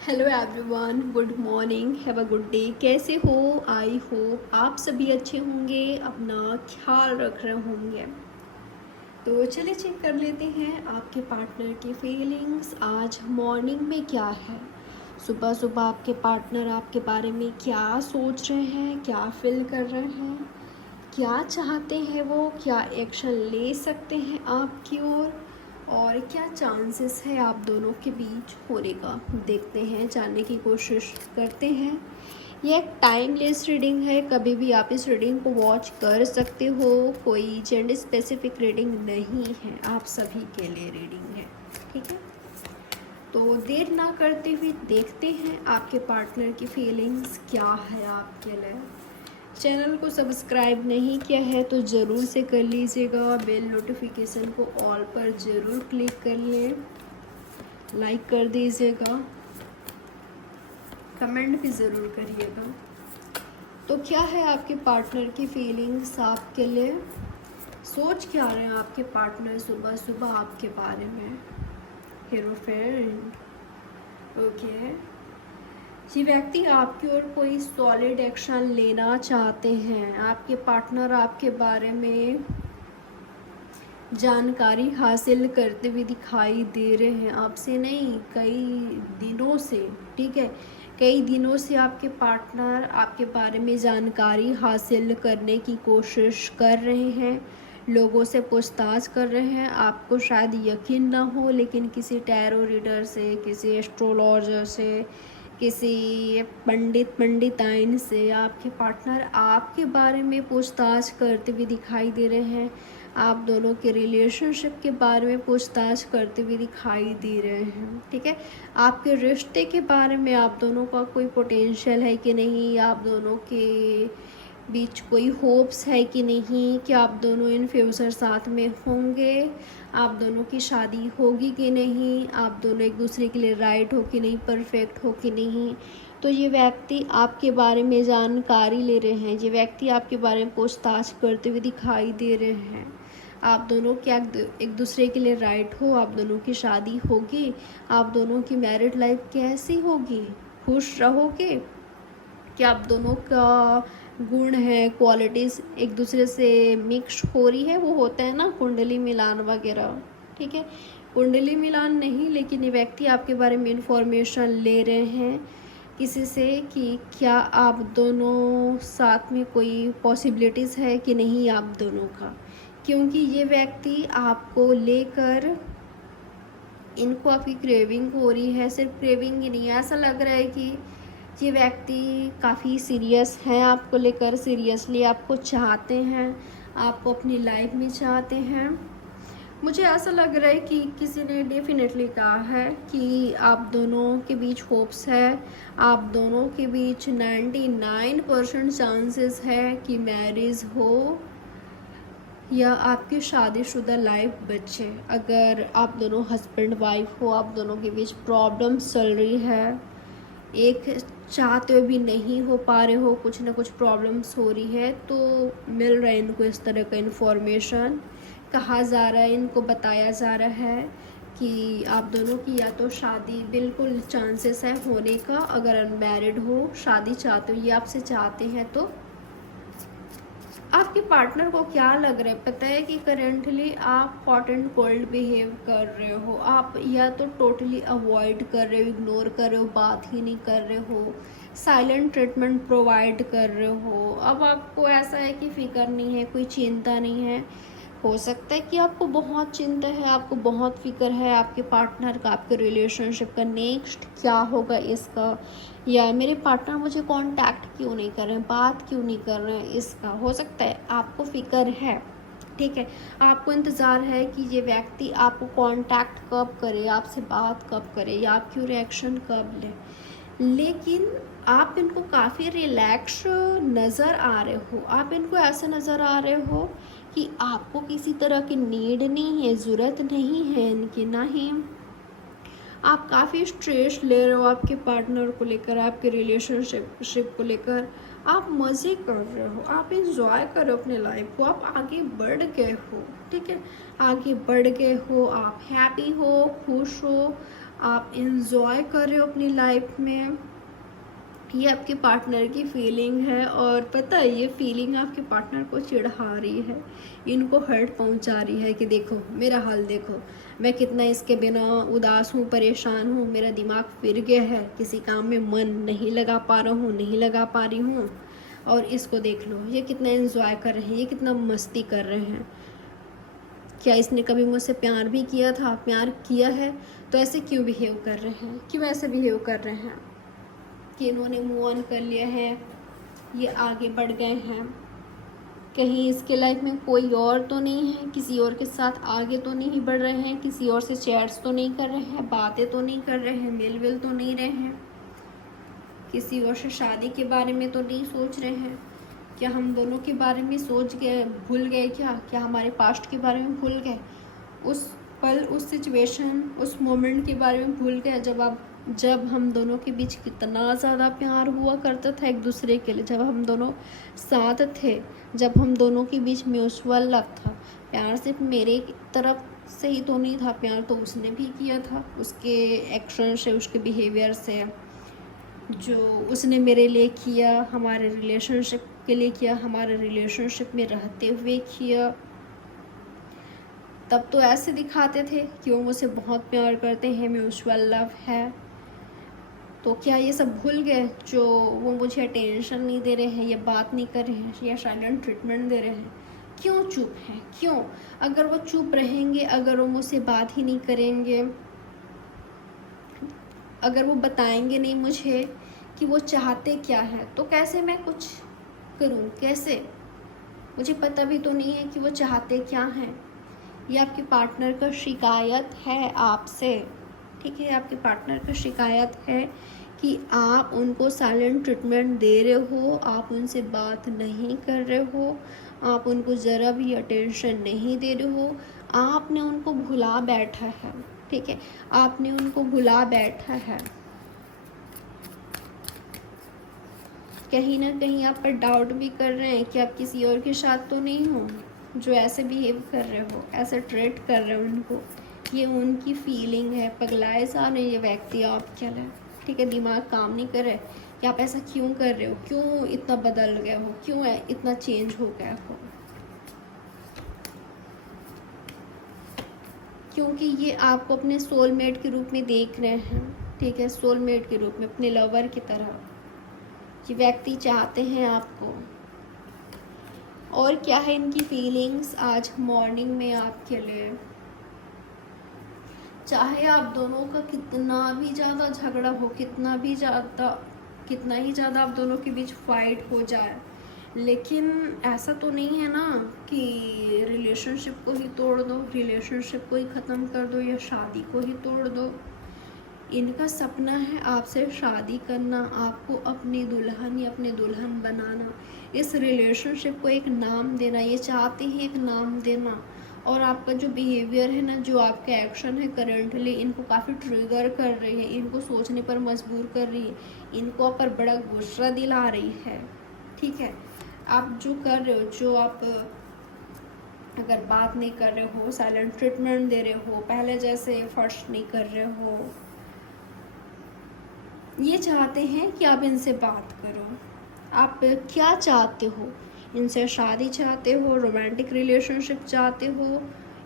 Hello everyone, good morning, have a good day. कैसे हो? I hope आप सभी अच्छे होंगे, अपना ख्याल रख रहे होंगे। तो चलिए चेक कर लेते हैं आपके पार्टनर की फीलिंग्स आज मॉर्निंग में क्या है। सुबह सुबह आपके पार्टनर आपके बारे में क्या सोच रहे हैं, क्या फील कर रहे हैं, क्या चाहते हैं वो, क्या एक्शन ले सकते हैं आपकी ओर, और क्या चांसेस है आप दोनों के बीच होने का। देखते हैं, जानने की कोशिश करते हैं। ये एक टाइमलेस रीडिंग है, कभी भी आप इस रीडिंग को वॉच कर सकते हो। कोई जेंडर स्पेसिफिक रीडिंग नहीं है, आप सभी के लिए रीडिंग है। ठीक है, तो देर ना करते हुए देखते हैं आपके पार्टनर की फीलिंग्स क्या है आपके लिए। चैनल को सब्सक्राइब नहीं किया है तो ज़रूर से कर लीजिएगा। बेल नोटिफिकेशन को ऑल पर ज़रूर क्लिक कर लें, लाइक कर दीजिएगा, कमेंट भी ज़रूर करिएगा। तो क्या है आपके पार्टनर की फीलिंग्स आपके लिए? सोच क्या रहे हैं आपके पार्टनर सुबह सुबह आपके बारे में? हीरोफेंट, ओके। ये व्यक्ति आपकी ओर कोई सॉलिड एक्शन लेना चाहते हैं। आपके पार्टनर आपके बारे में जानकारी हासिल करते हुए दिखाई दे रहे हैं, आपसे नहीं, कई दिनों से। ठीक है, कई दिनों से आपके पार्टनर आपके बारे में जानकारी हासिल करने की कोशिश कर रहे हैं, लोगों से पूछताछ कर रहे हैं। आपको शायद यकीन ना हो, लेकिन किसी टैरो रीडर से, किसी एस्ट्रोलॉजर से, किसी पंडिताइन से आपके पार्टनर आपके बारे में पूछताछ करते हुए दिखाई दे रहे हैं। आप दोनों के रिलेशनशिप के बारे में पूछताछ करते हुए दिखाई दे रहे हैं। ठीक है, आपके रिश्ते के बारे में, आप दोनों का कोई पोटेंशियल है कि नहीं, आप दोनों के बीच कोई होप्स है कि नहीं, कि आप दोनों इन फ्यूचर साथ में होंगे, आप दोनों की शादी होगी कि नहीं, आप दोनों एक दूसरे के लिए राइट हो कि नहीं, परफेक्ट हो कि नहीं। तो ये व्यक्ति आपके बारे में जानकारी ले रहे हैं, ये व्यक्ति आपके बारे में पूछताछ करते हुए दिखाई दे रहे हैं। आप दोनों क्या एक दूसरे के लिए राइट हो, आप दोनों की शादी होगी, आप दोनों की मैरिड लाइफ कैसी होगी, खुश रहोगे, क्या आप दोनों का गुण है, क्वालिटीज़ एक दूसरे से मिक्स हो रही है। वो होता है ना कुंडली मिलान वगैरह। ठीक है, कुंडली मिलान नहीं, लेकिन ये व्यक्ति आपके बारे में इंफॉर्मेशन ले रहे हैं किसी से कि क्या आप दोनों साथ में कोई पॉसिबिलिटीज़ है कि नहीं आप दोनों का। क्योंकि ये व्यक्ति आपको लेकर, इनको आपकी क्रेविंग हो रही है। सिर्फ क्रेविंग ही नहीं है, ऐसा लग रहा है कि ये व्यक्ति काफ़ी सीरियस हैं आपको लेकर, सीरियसली आपको चाहते हैं, आपको अपनी लाइफ में चाहते हैं। मुझे ऐसा लग रहा है कि किसी ने डेफिनेटली कहा है कि आप दोनों के बीच होप्स है, आप दोनों के बीच 99% चांसेस है कि मैरिज हो या आपकी शादीशुदा लाइफ बचे। अगर आप दोनों हस्बैंड वाइफ हो, आप दोनों के बीच प्रॉब्लम्स चल रही है, एक चाहते हुए भी नहीं हो पा रहे हो, कुछ ना कुछ प्रॉब्लम्स हो रही है, तो मिल रहा है इनको इस तरह का इन्फॉर्मेशन। कहा जा रहा है, इनको बताया जा रहा है कि आप दोनों की या तो शादी बिल्कुल चांसेस है होने का, अगर अनमैरिड हो, शादी चाहते हो, ये आपसे चाहते हैं। तो आपके पार्टनर को क्या लग रहा है पता है कि करेंटली आप हॉट एंड कोल्ड बिहेव कर रहे हो। आप या तो टोटली अवॉइड कर रहे हो, इग्नोर कर रहे हो, बात ही नहीं कर रहे हो, साइलेंट ट्रीटमेंट प्रोवाइड कर रहे हो। अब आपको ऐसा है कि फ़िक्र नहीं है, कोई चिंता नहीं है। हो सकता है कि आपको बहुत चिंता है, आपको बहुत फ़िक्र है आपके पार्टनर का, आपके रिलेशनशिप का, नेक्स्ट क्या होगा इसका, या मेरे पार्टनर मुझे कांटेक्ट क्यों नहीं कर रहे हैं, बात क्यों नहीं कर रहे हैं, इसका हो सकता है आपको फ़िक्र है। ठीक है, आपको इंतज़ार है कि ये व्यक्ति आपको कांटेक्ट कब करे, आपसे बात कब करे, या आपकी रिएक्शन कब ले। लेकिन आप इनको काफ़ी रिलैक्स नज़र आ रहे हो, आप इनको ऐसा नज़र आ रहे हो कि आपको किसी तरह की नीड नहीं है, ज़रूरत नहीं है इनकी, ना ही आप काफ़ी स्ट्रेस ले रहे हो आपके पार्टनर को लेकर, आपके रिलेशनशिप को लेकर। आप मज़े कर रहे हो, आप इंजॉय करो अपने लाइफ को, आप आगे बढ़ गए हो। ठीक है, आगे बढ़ गए हो, आप हैप्पी हो, खुश हो, आप इंजॉय कर रहे हो अपनी लाइफ में, ये आपके पार्टनर की फीलिंग है। और पता है ये फीलिंग आपके पार्टनर को चिढ़ा रही है, इनको हर्ट पहुंचा रही है कि देखो मेरा हाल देखो, मैं कितना इसके बिना उदास हूँ, परेशान हूँ, मेरा दिमाग फिर गया है, किसी काम में मन नहीं लगा पा रहा हूँ, नहीं लगा पा रही हूँ। और इसको देख लो, ये कितना एंजॉय कर रहे हैं, ये कितना मस्ती कर रहे हैं। क्या इसने कभी मुझसे प्यार भी किया था? प्यार किया है तो ऐसे क्यों बिहेव कर रहे हैं, क्यों ऐसे बिहेव कर रहे हैं कि इन्होंने मूव ऑन कर लिया है, ये आगे बढ़ गए हैं। कहीं इसके लाइफ में कोई और तो नहीं है, किसी और के साथ आगे तो नहीं बढ़ रहे हैं, किसी और से चैट्स तो नहीं कर रहे हैं, बातें तो नहीं कर रहे हैं, मिल विल तो नहीं रहे हैं, किसी और से शादी के बारे में तो नहीं सोच रहे हैं। क्या हम दोनों के बारे में सोच गए, भूल गए क्या हमारे पास्ट के बारे में भूल गए? उस पल, उस सिचुएशन, उस मोमेंट के बारे में भूल गए जब हम दोनों के बीच कितना ज़्यादा प्यार हुआ करता था एक दूसरे के लिए, जब हम दोनों साथ थे, जब हम दोनों के बीच म्यूचुअल लव था। प्यार सिर्फ मेरे तरफ से ही तो नहीं था, प्यार तो उसने भी किया था, उसके एक्शन से, उसके बिहेवियर से, जो उसने मेरे लिए किया, हमारे रिलेशनशिप के लिए किया, हमारे रिलेशनशिप में रहते हुए किया। तब तो ऐसे दिखाते थे कि वो मुझसे बहुत प्यार करते हैं, म्यूचुअल लव है। तो क्या ये सब भूल गए जो वो मुझे अटेंशन नहीं दे रहे हैं, या बात नहीं कर रहे हैं, या साइलेंट ट्रीटमेंट दे रहे हैं? क्यों चुप हैं, क्यों? अगर वो चुप रहेंगे, अगर वो मुझसे बात ही नहीं करेंगे, अगर वो बताएंगे नहीं मुझे कि वो चाहते क्या है, तो कैसे मैं कुछ करूं? कैसे? मुझे पता भी तो नहीं है कि वो चाहते क्या हैं। ये आपके पार्टनर का शिकायत है आपसे, ठीक है? आपके पार्टनर का शिकायत है कि आप उनको साइलेंट ट्रीटमेंट दे रहे हो, आप उनसे बात नहीं कर रहे हो, आप उनको ज़रा भी अटेंशन नहीं दे रहे हो, आपने उनको भुला बैठा है, ठीक है? आपने उनको भुला बैठा है। कहीं ना कहीं आप पर डाउट भी कर रहे हैं कि आप किसी और के साथ तो नहीं हो, जो ऐसे बिहेव कर रहे हो, ऐसे ट्रीट कर रहे हो उनको। ये उनकी फीलिंग है, पगलाए जा रहे ये व्यक्ति आपके लिए, ठीक है? दिमाग काम नहीं कर रहे कि आप ऐसा क्यों कर रहे हो, क्यों इतना बदल गए हो, क्यों इतना चेंज हो गया हो। क्योंकि ये आपको अपने सोलमेट के रूप में देख रहे हैं, ठीक है? सोलमेट के रूप में, अपने लवर की तरह ये व्यक्ति चाहते हैं आपको। और क्या है इनकी फीलिंग्स आज मॉर्निंग में आपके लिए? चाहे आप दोनों का कितना भी ज़्यादा झगड़ा हो, कितना ही ज़्यादा आप दोनों के बीच फाइट हो जाए, लेकिन ऐसा तो नहीं है ना कि रिलेशनशिप को ही तोड़ दो, रिलेशनशिप को ही ख़त्म कर दो, या शादी को ही तोड़ दो। इनका सपना है आपसे शादी करना, आपको अपनी दुल्हन या अपने दुल्हन बनाना, इस रिलेशनशिप को एक नाम देना, ये चाहते हैं एक नाम देना। और आपका जो बिहेवियर है ना, जो आपका एक्शन है करंटली, इनको काफ़ी ट्रिगर कर रही है, इनको सोचने पर मजबूर कर रही है, इनको आप पर बड़ा गुस्सा दिला रही है, ठीक है? आप जो कर रहे हो, जो आप अगर बात नहीं कर रहे हो, साइलेंट ट्रीटमेंट दे रहे हो, पहले जैसे एफर्ट्स नहीं कर रहे हो, ये चाहते हैं कि आप इनसे बात करो। आप क्या चाहते हो? इनसे शादी चाहते हो, रोमांटिक रिलेशनशिप चाहते हो,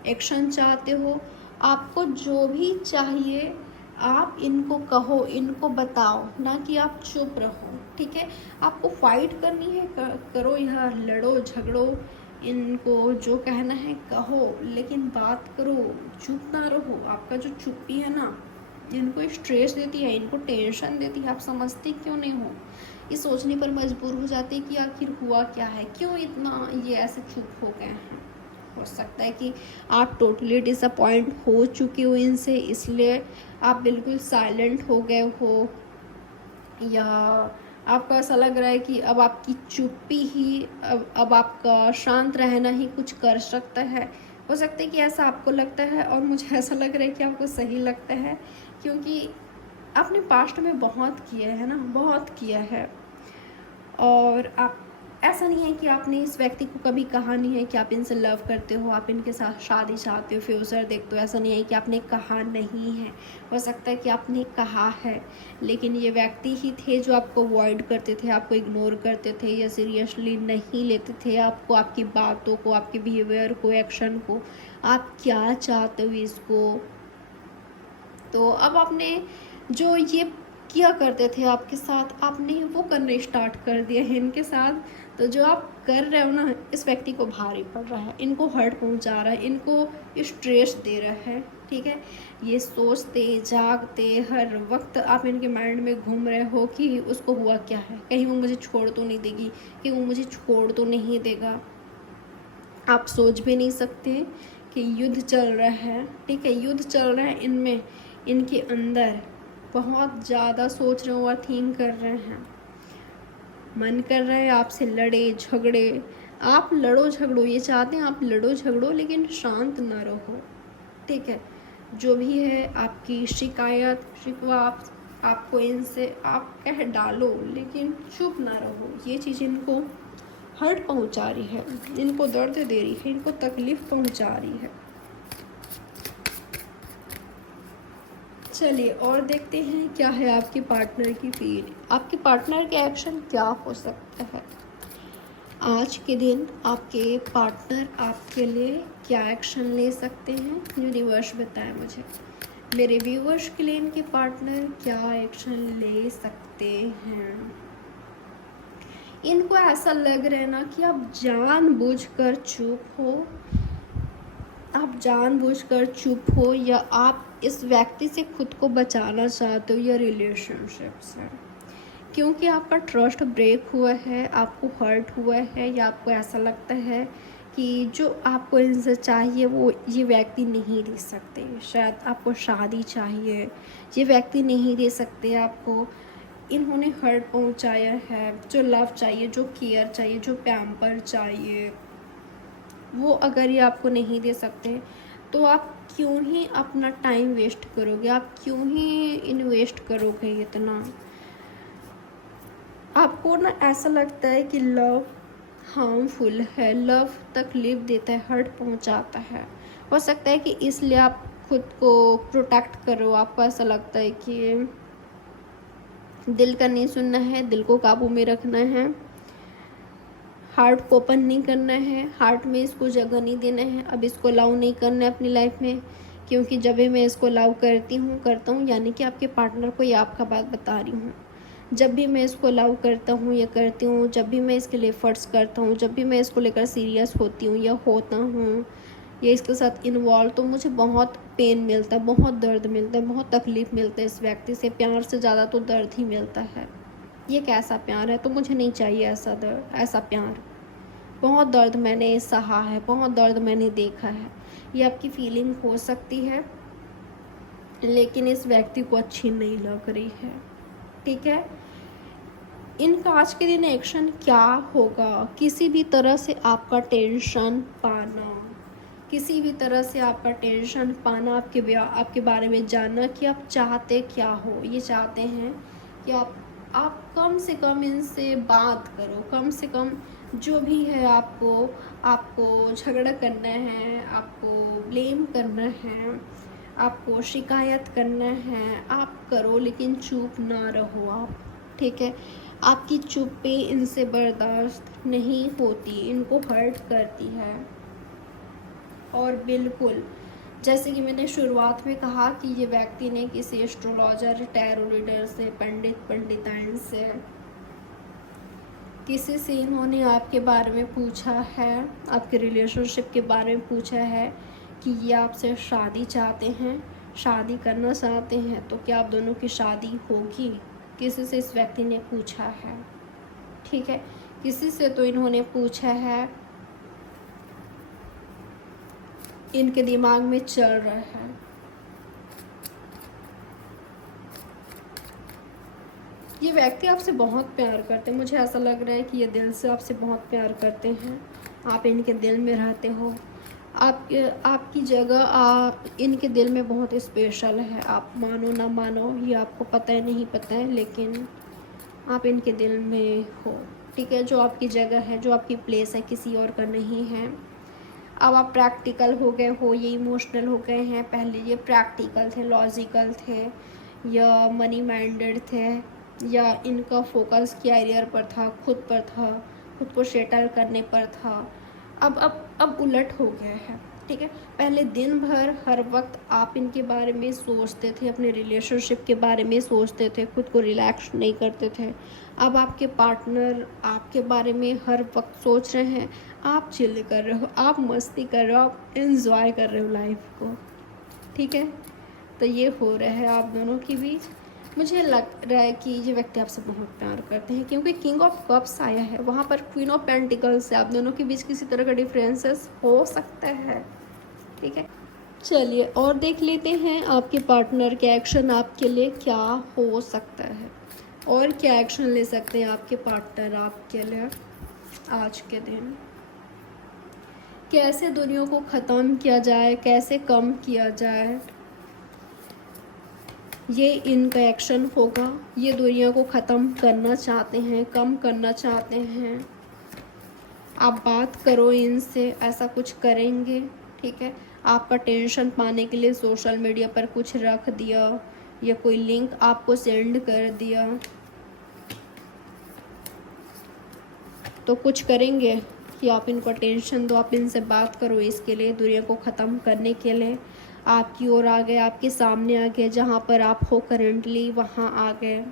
एक्शन चाहते हो? आपको जो भी चाहिए आप इनको कहो, इनको बताओ, ना कि आप चुप रहो, ठीक है? आपको फाइट करनी है करो, या लड़ो झगड़ो, इनको जो कहना है कहो, लेकिन बात करो, चुप ना रहो। आपका जो चुप्पी है ना, इनको स्ट्रेस देती है, इनको टेंशन देती है। आप समझते क्यों नहीं हो? ये सोचने पर मजबूर हो जाते हैं कि आखिर हुआ क्या है, क्यों इतना ये ऐसे चुप हो गए हैं। हो सकता है कि आप टोटली डिसअपॉइंट हो चुके हो इनसे, इसलिए आप बिल्कुल साइलेंट हो गए हो, या आपको ऐसा लग रहा है कि अब आपकी चुप्पी ही, अब आपका शांत रहना ही कुछ कर सकता है। हो सकता है कि ऐसा आपको लगता है, और मुझे ऐसा लग रहा है कि आपको सही लगता है, क्योंकि आपने पास्ट में बहुत किया है ना, बहुत किया है, और आप ऐसा नहीं है कि आपने इस व्यक्ति को कभी कहा नहीं है कि आप इनसे लव करते हो, आप इनके साथ शादी चाहते हो, फ्यूचर देखते हो। ऐसा नहीं है कि आपने कहा नहीं है, हो सकता है कि आपने कहा है, लेकिन ये व्यक्ति ही थे जो आपको अवॉइड करते थे, आपको इग्नोर करते थे या सीरियसली नहीं लेते थे आपको, आपकी बातों को, आपके बिहेवियर को, एक्शन को। आप क्या चाहते हो इसको। तो अब आपने जो ये किया करते थे आपके साथ, आपने वो करने स्टार्ट कर दिया है इनके साथ। तो जो आप कर रहे हो ना, इस व्यक्ति को भारी पड़ रहा है, इनको हर्ट पहुंचा रहा है, इनको स्ट्रेस दे रहा है, ठीक है। ये सोचते जागते हर वक्त आप इनके माइंड में घूम रहे हो कि उसको हुआ क्या है, कहीं वो मुझे छोड़ तो नहीं देगी, कि वो मुझे छोड़ तो नहीं देगा। आप सोच भी नहीं सकते कि युद्ध चल रहा है, ठीक है, युद्ध चल रहा है इनमें, इनके अंदर बहुत ज़्यादा सोच रहे हो और थिंक कर रहे हैं, मन कर रहा है आपसे लड़े झगड़े। आप लड़ो झगड़ो, ये चाहते हैं आप लड़ो झगड़ो लेकिन शांत ना रहो, ठीक है। जो भी है आपकी शिकायत शिकवा आपको इनसे आप कह डालो, लेकिन चुप ना रहो। ये चीज़ इनको हर्ट पहुंचा रही है, इनको दर्द दे रही है, इनको तकलीफ़ पहुंचा रही है। चलिए और देखते हैं क्या है आपके पार्टनर की फील, आपके पार्टनर के एक्शन क्या हो सकता है आज के दिन। आपके पार्टनर आपके लिए क्या एक्शन ले सकते हैं, यूनिवर्स बताए मुझे। मेरे व्यूअर्स के लिए इनके पार्टनर क्या एक्शन ले सकते हैं। इनको ऐसा लग रहा है ना कि आप जानबूझकर चुप हो, आप जानबूझकर चुप हो, या आप इस व्यक्ति से खुद को बचाना चाहते हो या रिलेशनशिप से, क्योंकि आपका ट्रस्ट ब्रेक हुआ है, आपको हर्ट हुआ है, या आपको ऐसा लगता है कि जो आपको इनसे चाहिए वो ये व्यक्ति नहीं दे सकते। शायद आपको शादी चाहिए, ये व्यक्ति नहीं दे सकते आपको, इन्होंने हर्ट पहुंचाया है। जो लव चाहिए, जो केयर चाहिए, जो पैम्पर चाहिए, वो अगर ये आपको नहीं दे सकते तो आप क्यों ही अपना टाइम वेस्ट करोगे, आप क्यों ही इन्वेस्ट करोगे इतना। आपको ना ऐसा लगता है कि लव हार्मफुल है, लव तकलीफ़ देता है, हर्ट पहुंचाता है। हो सकता है कि इसलिए आप खुद को प्रोटेक्ट करो, आपको ऐसा लगता है कि दिल का नहीं सुनना है, दिल को काबू में रखना है, हार्ट को ओपन नहीं करना है, हार्ट में इसको जगह नहीं देना है, अब इसको अलाउ नहीं करना है अपनी लाइफ में, क्योंकि जब भी मैं इसको अलाउ करता हूँ, यानी कि आपके पार्टनर को ये आपका बात बता रही हूँ, जब भी मैं इसको अलाउ करता हूँ या करती हूँ, जब भी मैं इसके लिए एफर्ट्स करता हूँ, जब भी मैं इसको लेकर सीरियस होती हूँ या होता हूँ या इसके साथ इन्वॉल्व, तो मुझे बहुत पेन मिलता है, बहुत दर्द मिलता है, बहुत तकलीफ़ मिलता है। इस व्यक्ति से प्यार से ज़्यादा तो दर्द ही मिलता है। ये कैसा प्यार है, तो मुझे नहीं चाहिए ऐसा दर्द, ऐसा प्यार। बहुत दर्द मैंने सहा है, बहुत दर्द मैंने देखा है। ये आपकी फीलिंग हो सकती है, लेकिन इस व्यक्ति को अच्छी नहीं लग रही है, ठीक है। इनका आज के दिन एक्शन क्या होगा, किसी भी तरह से आपका टेंशन पाना, किसी भी तरह से आपका टेंशन पाना, आपके बारे में जानना कि आप चाहते क्या हो। ये चाहते हैं कि आप कम से कम इनसे बात करो, कम से कम जो भी है आपको झगड़ा करना है, आपको ब्लेम करना है, आपको शिकायत करना है, आप करो, लेकिन चुप ना रहो आप, ठीक है। आपकी चुप्पी इनसे बर्दाश्त नहीं होती, इनको हर्ट करती है। और बिल्कुल जैसे कि मैंने शुरुआत में कहा कि ये व्यक्ति ने किसी एस्ट्रोलॉजर, टैरो रीडर से, पंडिताइन से, किसी से इन्होंने आपके बारे में पूछा है, आपके रिलेशनशिप के बारे में पूछा है कि ये आपसे शादी चाहते हैं, शादी करना चाहते हैं, तो क्या आप दोनों की शादी होगी। किसी से इस व्यक्ति ने पूछा है, ठीक है, किसी से तो इन्होंने पूछा है, इनके दिमाग में चल रहा है। ये व्यक्ति आपसे बहुत प्यार करते हैं, मुझे ऐसा लग रहा है कि ये दिल से आपसे बहुत प्यार करते हैं, आप इनके दिल में रहते हो, आपकी जगह इनके दिल में बहुत स्पेशल है। आप मानो ना मानो, ये आपको पता है नहीं पता है, लेकिन आप इनके दिल में हो, ठीक है, जो आपकी जगह है, जो आपकी प्लेस है, किसी और का नहीं है। अब आप प्रैक्टिकल हो गए हो, ये इमोशनल हो गए हैं। पहले ये प्रैक्टिकल थे, लॉजिकल थे, या मनी माइंडेड थे, या इनका फोकस कैरियर पर था, खुद पर था, खुद को सेटल करने पर था। अब उलट हो गया है, ठीक है। पहले दिन भर हर वक्त आप इनके बारे में सोचते थे, अपने रिलेशनशिप के बारे में सोचते थे, खुद को रिलैक्स नहीं करते थे। अब आपके पार्टनर आपके बारे में हर वक्त सोच रहे हैं, आप चिल कर रहे हो, आप मस्ती कर रहे हो, आप इन्जॉय कर रहे हो लाइफ को, ठीक है। तो ये हो रहा है आप दोनों के बीच। मुझे लग रहा है कि ये व्यक्ति आपसे बहुत प्यार करते हैं, क्योंकि किंग ऑफ कप्स आया है, वहाँ पर क्वीन ऑफ पेंटिकल्स है। आप दोनों के बीच किसी तरह का डिफरेंसेस हो सकता है, ठीक है। चलिए और देख लेते हैं आपके पार्टनर के एक्शन आपके लिए क्या हो सकता है, और क्या एक्शन ले सकते हैं आपके पार्टनर आपके लिए आज के दिन। कैसे दुनिया को ख़त्म किया जाए, कैसे कम किया जाए, ये इनका एक्शन होगा। ये दुनिया को ख़त्म करना चाहते हैं, कम करना चाहते हैं। आप बात करो इनसे, ऐसा कुछ करेंगे, ठीक है। आपका टेंशन पाने के लिए सोशल मीडिया पर कुछ रख दिया, या कोई लिंक आपको सेंड कर दिया, तो कुछ करेंगे कि आप इनको टेंशन दो, आप इनसे बात करो इसके लिए, दुनिया को ख़त्म करने के लिए। आपकी ओर आ गए, आपके सामने आ गए, जहाँ पर आप हो करेंटली वहाँ आ गए,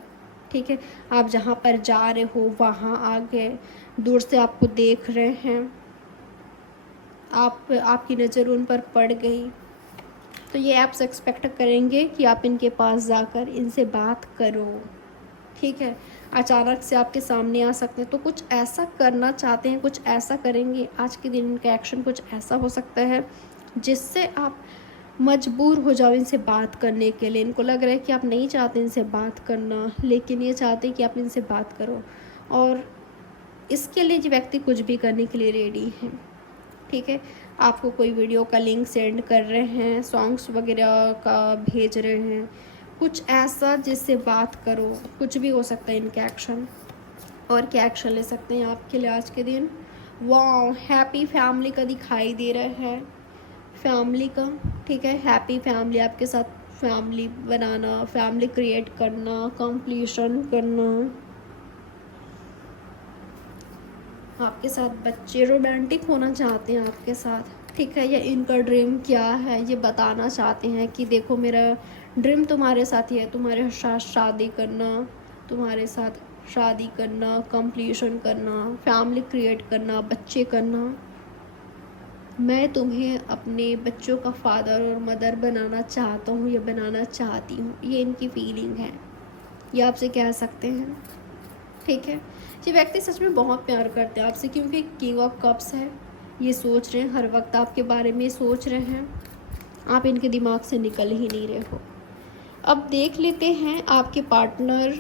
ठीक है। आप जहाँ पर जा रहे हो वहाँ आ गए, दूर से आपको देख रहे हैं, आपकी नज़र उन पर पड़ गई। तो ये आप एक्सपेक्ट करेंगे कि आप इनके पास जाकर इनसे बात करो, ठीक है। अचानक से आपके सामने आ सकते हैं, तो कुछ ऐसा करना चाहते हैं, कुछ ऐसा करेंगे आज के दिन। इनका एक्शन कुछ ऐसा हो सकता है जिससे आप मजबूर हो जाओ इनसे बात करने के लिए। इनको लग रहा है कि आप नहीं चाहते इनसे बात करना, लेकिन ये चाहते हैं कि आप इनसे बात करो, और इसके लिए जो व्यक्ति कुछ भी करने के लिए रेडी हैं, ठीक है। आपको कोई वीडियो का लिंक सेंड कर रहे हैं, सॉन्ग्स वगैरह का भेज रहे हैं, कुछ ऐसा जिससे बात करो। कुछ भी हो सकता है इनका एक्शन। और क्या एक्शन ले सकते हैं आपके लिए आज के दिन। वाह, हैप्पी फैमिली का दिखाई दे रहा है, फैमिली का, ठीक है। हैप्पी फैमिली, आपके साथ फैमिली बनाना, फैमिली क्रिएट करना, कंप्लीशन करना, आपके साथ बच्चे रोमांटिक होना चाहते हैं आपके साथ, ठीक है। या इनका ड्रीम क्या है ये बताना चाहते हैं कि देखो मेरा ड्रीम तुम्हारे साथ ही है, तुम्हारे साथ शादी करना, तुम्हारे साथ शादी करना, कंप्लीशन करना, फैमिली क्रिएट करना, बच्चे करना। मैं तुम्हें अपने बच्चों का फादर और मदर बनाना चाहता हूँ, या बनाना चाहती हूँ, ये इनकी फीलिंग है, ये आपसे कह सकते हैं, ठीक है। ये व्यक्ति सच में बहुत प्यार करते हैं आपसे, क्योंकि किंग ऑफ कप्स है। ये सोच रहे हैं, हर वक्त आपके बारे में सोच रहे हैं, आप इनके दिमाग से निकल ही नहीं रहे हो। अब देख लेते हैं आपके पार्टनर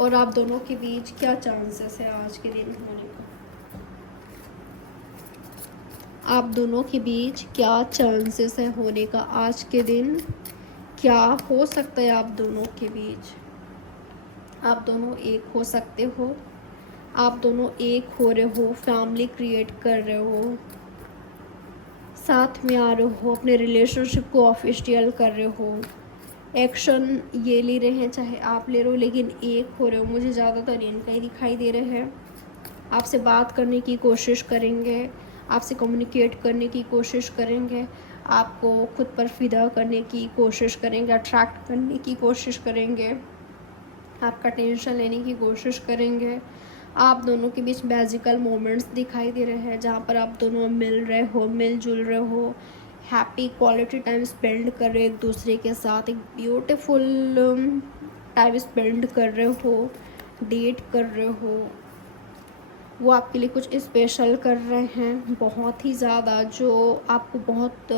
और आप दोनों के बीच क्या चांसेस है आज के दिन होने का। आप दोनों के बीच क्या चांसेस है होने का आज के दिन, क्या हो सकता है आप दोनों के बीच। आप दोनों एक हो सकते हो, आप दोनों एक हो रहे हो, फैमिली क्रिएट कर रहे हो, साथ में आ रहे हो, अपने रिलेशनशिप को ऑफिशियल कर रहे हो, एक्शन ये ले रहे हैं, चाहे आप ले रहे हो, लेकिन एक हो रहे हो। मुझे ज़्यादातर इनका ही दिखाई दे रहे हैं। आपसे बात करने की कोशिश करेंगे, आपसे कम्युनिकेट करने की कोशिश करेंगे, आपको खुद पर फिदा करने की कोशिश करेंगे, अट्रैक्ट करने की कोशिश करेंगे, आपका टेंशन लेने की कोशिश करेंगे। आप दोनों के बीच मैजिकल मोमेंट्स दिखाई दे रहे हैं, जहाँ पर आप दोनों मिल रहे हो, मिलजुल रहे हो, हैप्पी क्वालिटी टाइम स्पेंड कर रहे हो एक दूसरे के साथ, एक ब्यूटीफुल टाइम स्पेंड कर रहे हो, डेट कर रहे हो। वो आपके लिए कुछ स्पेशल कर रहे हैं, बहुत ही ज़्यादा, जो आपको बहुत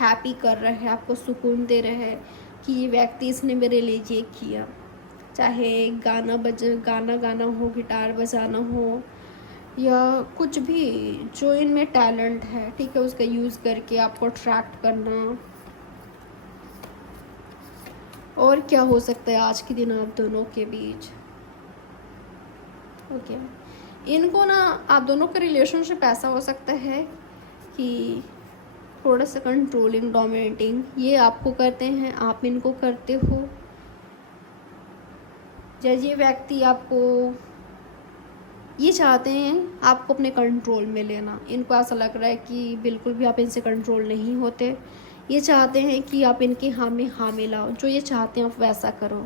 हैप्पी कर रहे हैं, आपको सुकून दे रहे हैं कि ये व्यक्ति इसने मेरे लिए ये किया। चाहे गाना गाना हो, गिटार बजाना हो, या कुछ भी जो इनमें टैलेंट है, ठीक है, उसका यूज़ करके आपको अट्रैक्ट करना। और क्या हो सकता है आज के दिन आप दोनों के बीच। ओके, इनको ना आप दोनों का रिलेशनशिप ऐसा हो सकता है कि थोड़ा सा कंट्रोलिंग, डोमिनेटिंग, ये आपको करते हैं, आप इनको करते हो। जब ये व्यक्ति आपको ये चाहते हैं आपको अपने कंट्रोल में लेना, इनको ऐसा लग रहा है कि बिल्कुल भी आप इनसे कंट्रोल नहीं होते। ये चाहते हैं कि आप इनके हाँ में हाँ मिलाओ, जो ये चाहते हैं आप वैसा करो,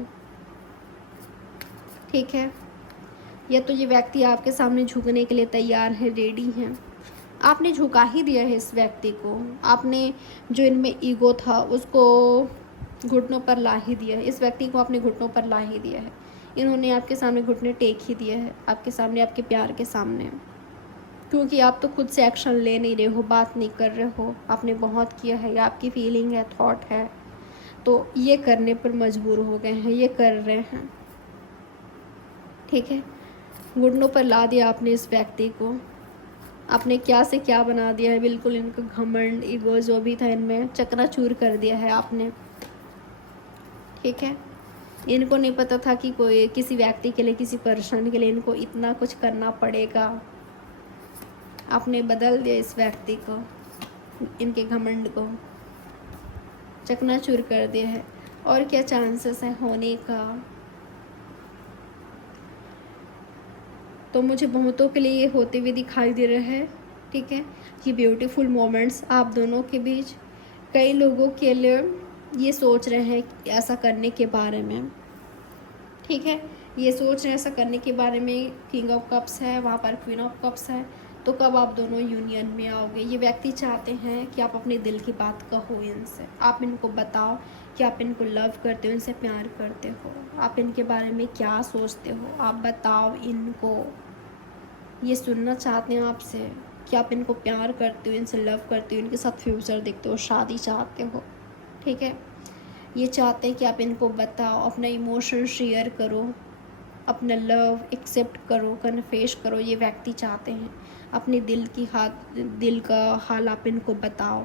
ठीक है। या तो ये व्यक्ति आपके सामने झुकने के लिए तैयार है, रेडी हैं, आपने झुका ही दिया है इस व्यक्ति को, आपने जो इनमें ईगो था उसको घुटनों पर ला ही दिया है, इस व्यक्ति को आपने घुटनों पर ला ही दिया है, इन्होंने आपके सामने घुटने टेक ही दिए हैं, आपके सामने, आपके प्यार के सामने, क्योंकि आप तो खुद से एक्शन ले नहीं रहे हो, बात नहीं कर रहे हो, आपने बहुत किया है, आपकी फीलिंग है, थॉट है, तो ये करने पर मजबूर हो गए हैं, ये कर रहे हैं, ठीक है। घुटनों पर ला दिया आपने इस व्यक्ति को, आपने क्या से क्या बना दिया है, बिल्कुल इनका घमंड, ईगो जो भी था इनमें चकनाचूर कर दिया है आपने, ठीक है। इनको नहीं पता था कि कोई किसी व्यक्ति के लिए, किसी पर्सन के लिए इनको इतना कुछ करना पड़ेगा, आपने बदल दिया इस व्यक्ति को, इनके घमंड को चकनाचूर कर दिया है। और क्या चांसेस है होने का, तो मुझे बहुतों के लिए ये होते हुए दिखाई दे रहा है, ठीक है। ये ब्यूटीफुल मोमेंट्स आप दोनों के बीच, कई लोगों के लिए ये सोच रहे हैं ऐसा करने के बारे में, ठीक है, ये सोच रहे हैं ऐसा करने के बारे में। किंग ऑफ कप्स है, वहाँ पर क्वीन ऑफ कप्स है, तो कब आप दोनों यूनियन में आओगे। ये व्यक्ति चाहते हैं कि आप अपने दिल की बात कहो इनसे, आप इनको बताओ कि आप इनको लव करते हो, इनसे प्यार करते हो, आप इनके बारे में क्या सोचते हो, आप बताओ इनको। ये सुनना चाहते हैं आपसे कि आप इनको प्यार करते हो, इनसे लव करते हो, इनके साथ फ्यूचर देखते हो, शादी चाहते हो, ठीक है। ये चाहते हैं कि आप इनको बताओ, अपना इमोशन शेयर करो, अपना लव एक्सेप्ट करो, कन्फेस करो। ये व्यक्ति चाहते हैं अपने दिल का हाल आप इनको बताओ,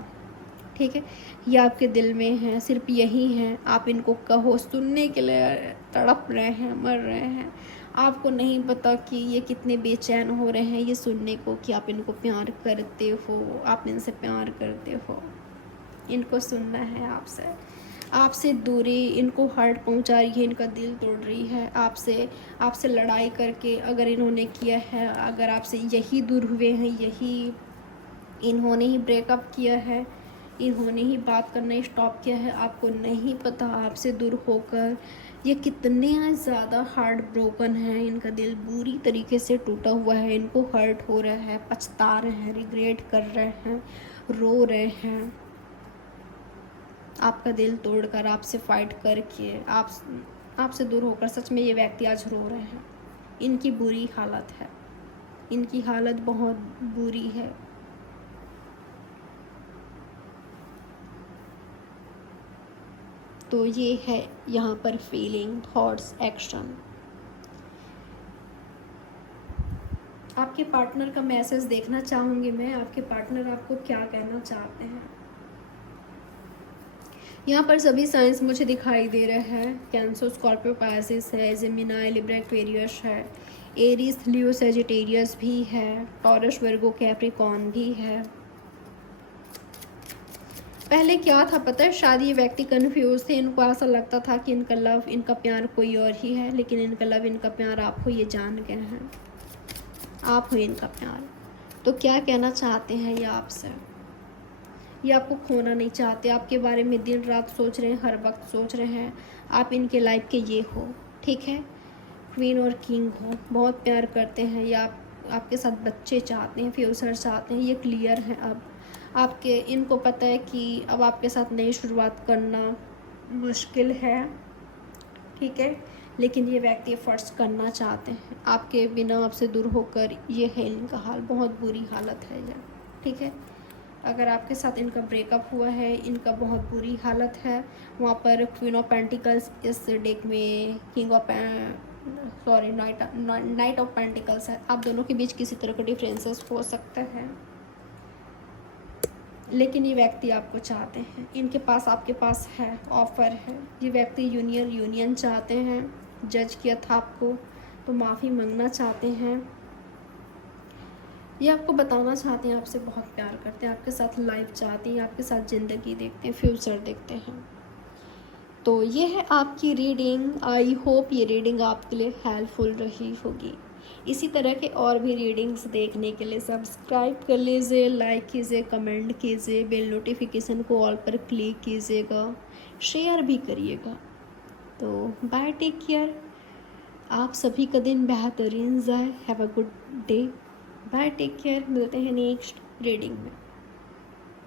ठीक है। ये आपके दिल में है, सिर्फ यही है, आप इनको कहो, सुनने के लिए तड़प रहे हैं, मर रहे हैं। आपको नहीं पता कि ये कितने बेचैन हो रहे हैं ये सुनने को कि आप इनको प्यार करते हो, आप इनसे प्यार करते हो। इनको सुनना है आपसे दूरी इनको हर्ट पहुंचा रही है, इनका दिल तोड़ रही है आपसे लड़ाई करके अगर इन्होंने किया है, अगर आपसे यही दूर हुए हैं, यही इन्होंने ही ब्रेकअप किया है, इन्होंने ही बात करना स्टॉप किया है, आपको नहीं पता आपसे दूर होकर ये कितने ज़्यादा हार्ट ब्रोकन है, इनका दिल बुरी तरीके से टूटा हुआ है, इनको हर्ट हो रहा है, पछता रहे हैं, रिग्रेट कर रहे हैं, रो रहे हैं। आपका दिल तोड़कर, आपसे फाइट करके, आपसे दूर होकर सच में ये व्यक्ति आज रो रहे हैं। इनकी बुरी हालत है, इनकी हालत बहुत बुरी है। तो ये है यहाँ पर फीलिंग, थॉट्स, एक्शन। आपके पार्टनर का मैसेज देखना चाहूँगी मैं, आपके पार्टनर आपको क्या कहना चाहते हैं। यहाँ पर सभी साइंस मुझे दिखाई दे रहे हैं। कैंसर, स्कॉर्पियो, पाइसिस है, जेमिनी, लिब्रा, एक्वेरियस है, एरीज, लियो, सेजिटेरियस भी है, टॉरस, वर्गो, कैप्रिकॉर्न भी है। पहले क्या था पता है, शायद ये व्यक्ति कंफ्यूज थे, इनको ऐसा लगता था कि इनका लव, इनका प्यार कोई और ही है, लेकिन इनका लव, इनका प्यार आप हो, ये जान गए हैं, आप हो इनका प्यार। तो क्या कहना चाहते हैं ये आपसे, ये आपको खोना नहीं चाहते, आपके बारे में दिन रात सोच रहे हैं, हर वक्त सोच रहे हैं, आप इनके लाइफ के ये हो, ठीक है। क्वीन और किंग हो, बहुत प्यार करते हैं, या आपके साथ बच्चे चाहते हैं, फ्यूचर चाहते हैं, ये क्लियर है। अब आपके इनको पता है कि अब आपके साथ नई शुरुआत करना मुश्किल है, ठीक है, लेकिन ये व्यक्ति एफर्ट्स करना चाहते हैं आपके बिना, आपसे दूर होकर। ये है इनका हाल, बहुत बुरी हालत है ये, ठीक है। अगर आपके साथ इनका ब्रेकअप हुआ है, इनका बहुत बुरी हालत है। वहाँ पर क्वीन ऑफ पेंटिकल्स इस डेक में, king of night of pentacles है। आप दोनों के बीच किसी तरह के डिफरेंसेस हो सकते हैं, लेकिन ये व्यक्ति आपको चाहते हैं, इनके पास आपके पास है, ऑफर है। ये व्यक्ति यूनियन चाहते हैं, जज किया था आपको, तो माफ़ी मांगना चाहते हैं, ये आपको बताना चाहते हैं आपसे बहुत प्यार करते हैं, आपके साथ लाइफ चाहते हैं, आपके साथ ज़िंदगी देखते हैं, फ्यूचर देखते हैं। तो ये है आपकी रीडिंग। आई होप ये रीडिंग आपके लिए हेल्पफुल रही होगी। इसी तरह के और भी रीडिंग्स देखने के लिए सब्सक्राइब कर लीजिए, लाइक कीजिए, कमेंट कीजिए, बेल नोटिफिकेशन को ऑल पर क्लिक कीजिएगा, शेयर भी करिएगा। तो बाय, टेक केयर। आप सभी का दिन बेहतरीन जाए। Have a good day. Bye, take care. मिलते हैं नेक्स्ट रीडिंग में।